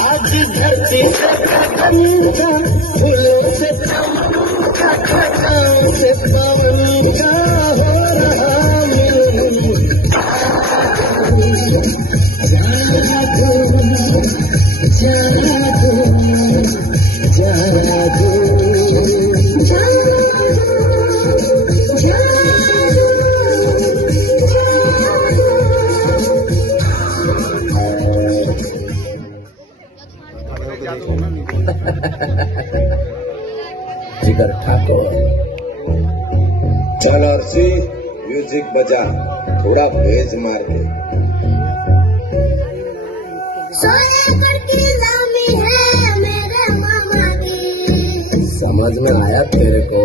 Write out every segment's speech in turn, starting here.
आज धरती से पवन का फूलों से खटाओं से पवन का हो रहा मिलन। जिगर ठाकुर चल और सी म्यूजिक बजा, थोड़ा भेज मार के। है मेरे मामा की, समझ में आया तेरे को?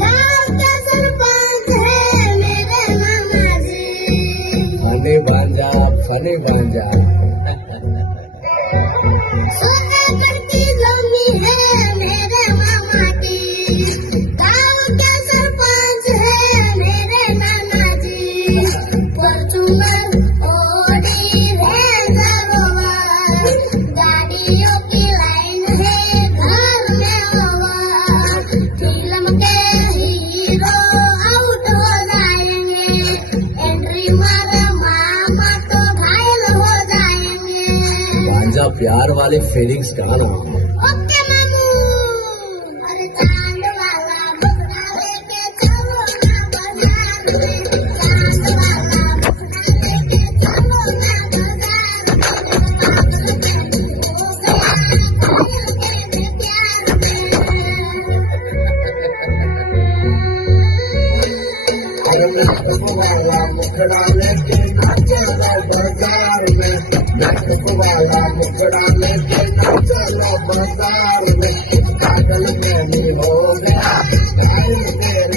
गाँव का सरपंच है मेरे मामा जी। फनी भांजा, फनी भांजा। सोनेगढ़ की जमीन है मेरे मामा की, गाँव का सरपंच है मेरे मामा जी। फॉर्च्यूनर ऑडी रेंज रोवर, गाड़ियों की लाइन है घर में ओवर। फिल्म के हीरो आउट हो जाएंगे, एंट्री मारे मामा तो घायल हो जाएंगे। भांजा प्यार वाली फीलिंग्स कहाँ ना? ओके मामू, अरे चांद वाला मुखड़ा लेके चलो ना बाजार में, चांद वाला मुखड़ा लेके चलो ना बाजार में। पागल मैं हो गया घायल तेरे प्यार वाला मुखड़ा लेके चलो बाजार में, वाला मुखड़ा लेके चलो बाजार में। पागल मैं हो गया घायल तेरे